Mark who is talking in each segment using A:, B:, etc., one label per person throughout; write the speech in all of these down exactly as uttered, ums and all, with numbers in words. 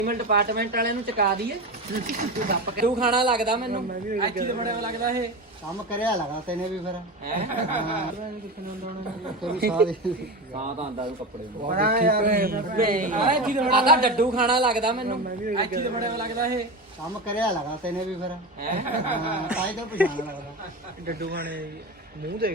A: Department ਵਾਲਿਆਂ ਨੂੰ ਚੁਕਾ ਦਈਏ ਤੂੰ ਦੱਪ ਕੇ ਤੂੰ ਖਾਣਾ ਲੱਗਦਾ ਮੈਨੂੰ ਐਚੀ ਦੇ ਬੜਾ ਲੱਗਦਾ ਇਹ
B: ਕੰਮ ਕਰਿਆ ਲਗਾ ਤੈਨੇ ਵੀ ਫਿਰ
A: ਹੈ
B: ਸਾਹ ਤਾਂ ਆਂਦਾ ਕੱਪੜੇ
A: ਆਦਾ ਡੱਡੂ ਖਾਣਾ ਲੱਗਦਾ ਮੈਨੂੰ
C: ਐਚੀ ਦੇ ਬੜਾ ਲੱਗਦਾ ਇਹ
B: ਕੰਮ ਕਰਿਆ ਲਗਾ ਤੈਨੇ ਵੀ ਫਿਰ
A: ਹੈ
B: ਤਾਂ ਹੀ ਤਾਂ ਪਛਾਣ ਲੱਗਦਾ
C: ਡੱਡੂ ਖਾਣੇ ਮੂੰਹ ਦੇਖ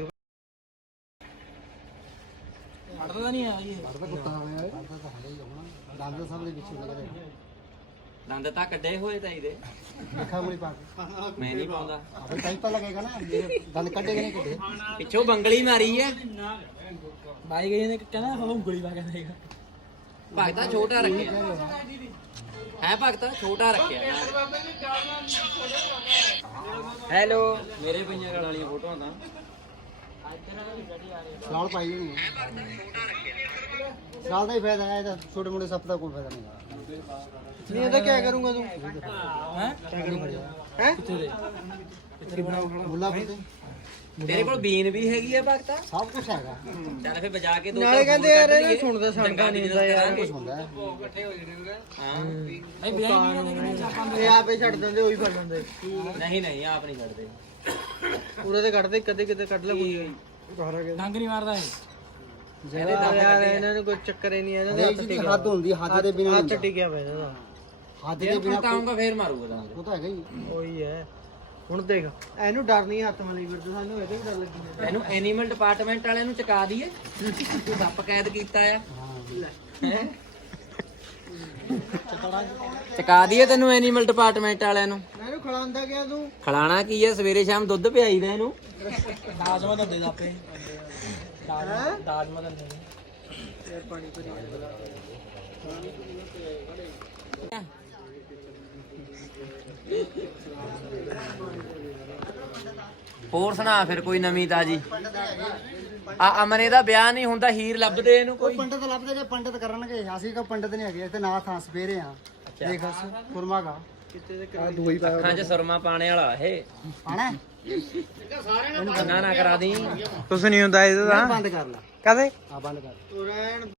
C: ਹਟਦਾ ਨਹੀਂ ਆ ਇਹ
B: ਪੜਦਾ ਕੁੱਤਾ ਹੋਇਆ ਹੈ ਪੜਦਾ ਤਾਂ ਹਲੇ ਹੀ ਹੋਣਾ ਦੰਦ ਸਭ ਦੇ ਵਿੱਚ ਲੱਗਦੇ
A: ਦੰਦ ਤਾਂ ਕੱਢੇ ਹੋਏ ਤਾਂ ਇਹਦੇ
B: ਲਿਖਾ ਮੁੜੀ ਪਾ ਕੇ
A: ਮੈਂ ਨਹੀਂ ਪਾਉਂਦਾ
B: ਅਬੇ ਤਾਂ ਹੀ ਤਾਂ ਲੱਗੇਗਾ ਨਾ ਜਿਹੜੇ ਦੰਦ ਕੱਢੇਗੇ ਨਹੀਂ ਕੱਢੇ
A: ਪਿੱਛੋਂ ਬੰਗਲੀ ਮਾਰੀ ਹੈ
C: ਬਾਈ ਗਈ ਨੇ ਕਹਿੰਦਾ ਉਹ ਉਂਗਲੀ ਪਾ ਕੇ ਦੇਗਾ
A: ਭਗਤਾ ਛੋਟਾ ਰੱਖਿਆ ਹੈ ਭਗਤਾ ਛੋਟਾ ਰੱਖਿਆ ਹੈਲੋ ਮੇਰੇ ਪਈਆਂ ਗਾਲ ਵਾਲੀਆਂ ਫੋਟੋਆਂ ਤਾਂ
B: ਨਾਲ ਪਾਈ ਨਹੀਂ ਨਾਲ ਦਾ ਹੀ ਫਾਇਦਾ ਹੈ ਇਹਦਾ ਛੋਟੇ ਮੋਟੇ ਸੱਪ ਦਾ ਕੋਈ ਫਾਇਦਾ ਨਹੀਂ
C: ਨਹੀਂ ਇਹਦਾ ਕੀ ਕਰੂੰਗਾ ਤੂੰ ਹੈ
B: ਕੀ ਕਰੂੰਗਾ
C: ਹੈ ਕਿੱਥੇ ਦੇ
B: ਮੁੱਲਾ ਪੁੱਤੇ
A: ਤੇਰੇ ਕੋਲ ਬੀਨ ਵੀ ਹੈਗੀ ਆ ਭਗਤਾ
B: ਸਭ ਕੁਝ ਹੈਗਾ
A: ਚੱਲ ਫੇ ਬਜਾ ਕੇ ਦੋ
C: ਨਾਲੇ ਕਹਿੰਦੇ ਯਾਰ ਇਹ ਸੁਣਦਾ ਸੁਣਦਾ ਨਹੀਂ ਹੁੰਦਾ ਯਾਰ
B: ਕੁਝ ਹੁੰਦਾ ਹੈ
A: ਹਾਂ
C: ਨਹੀਂ ਵਿਆਹ ਨਹੀਂ ਇਹ ਆਪੇ ਛੱਡ ਦਿੰਦੇ ਉਹੀ ਫੜ ਲੈਂਦੇ
A: ਨਹੀਂ ਨਹੀਂ ਆਪ ਨਹੀਂ ਛੱਡਦੇ
C: ਪੂਰੇ ਤੇ ਕੱਢਦੇ ਕਦੇ ਕਿਤੇ ਕੱਢ ਲੈ ਕੋਈ ਡੰਗ ਨਹੀਂ ਮਾਰਦਾ ਇਹ ਯਾਰ ਇਹਨਾਂ ਨੂੰ ਕੋਈ ਚੱਕਰ ਹੀ ਨਹੀਂ ਇਹਨਾਂ
B: ਹਰੇਕ ਚੀਜ਼ ਦੀ ਹੱਦ ਹੁੰਦੀ ਹੈ, ਹੱਦ ਦੇ ਬਿਨਾਂ ਨਹੀਂ
C: ਹੱਥ
B: ਹੁੰਦਾ।
C: ਟਿਕਿਆ ਪਿਆ ਇਹਦਾ
B: ਹੱਦ ਦੇ
A: ਜੇ
B: ਬਿਨਾਂ
A: ਪਤਾਉਂਗਾ ਫੇਰ ਮਾਰੂਗਾ ਤਾਂ
B: ਉਹ ਤਾਂ ਹੈਗਾ ਹੀ
C: ਉਹੀ ਹੈ ਹੁਣ ਦੇਖ ਇਹਨੂੰ ਡਰ ਨਹੀਂ ਹੱਥ ਮਲੀ ਫਿਰਦੇ ਸਾਨੂੰ ਇਹਦੇ ਵੀ ਡਰ ਲੱਗੀ ਜਾਂਦਾ
A: ਇਹਨੂੰ ਐਨੀਮਲ ਡਿਪਾਰਟਮੈਂਟ ਵਾਲਿਆਂ ਨੂੰ ਚੁਕਾ ਦਈਏ ਤੂੰ ਦੱਪ ਕੈਦ ਕੀਤਾ ਆ
B: ਹਾਂ
A: ਚੁਕਾ ਦਈਏ ਤੈਨੂੰ ਐਨੀਮਲ ਡਿਪਾਰਟਮੈਂਟ ਵਾਲਿਆਂ ਨੂੰ
C: ਇਹਨੂੰ ਖਿਲਾਉਂਦਾ ਗਿਆ ਤੂੰ
A: ਖਿਲਾਣਾ ਕੀ ਹੈ ਸਵੇਰੇ ਸ਼ਾਮ ਦੁੱਧ ਪਿਆਈਦਾ ਇਹਨੂੰ
C: ਦਾਜ ਮਾ ਦੇ ਦਾਪੇ ਦਾਜ ਦਾਜ ਮਾ ਦੇ ਯਾਰ ਪਾਣੀ ਭਰੀ
A: ਹੋਰ ਸੁਣਾ ਫਿਰ ਕੋਈ ਨਵੀਂ ਤਾਜੀ ਆ ਅਮਰੇ ਦਾ ਵਿਆਹ ਨਹੀਂ ਹੁੰਦਾ ਹੀਰ ਲੱਭਦੇ ਇਹਨੂੰ
B: ਕੋਈ
A: ਕੋਈ
B: ਪੰਡਤ ਲੱਭਦੇ ਜੇ ਪੰਡਤ ਕਰਨਗੇ ਅਸੀਂ ਕਾ ਪੰਡਤ ਨਹੀਂ ਹੈਗੇ ਇੱਥੇ ਨਾ ਥਾਂ ਸਪੇਰੇ ਆ ਦੇਖ ਅਸ ਕੁਰਮਾਗਾ
C: ਕਿਤੇ ਤੇ ਦੋ ਹੀ
A: ਅੱਖਾਂ 'ਚ ਸੁਰਮਾ ਪਾਣੇ ਵਾਲਾ ਇਹ
B: ਪਾਣਾ
A: ਨਾ ਨਾ ਕਰਾ ਦੀ
C: ਕੁਛ ਨਹੀਂ ਹੁੰਦਾ ਇਹਦਾ
B: ਬੰਦ ਕਰ ਲੈ
C: ਕਦੇ
B: ਆ ਬੰਦ ਕਰ
C: ਰਹਿਣ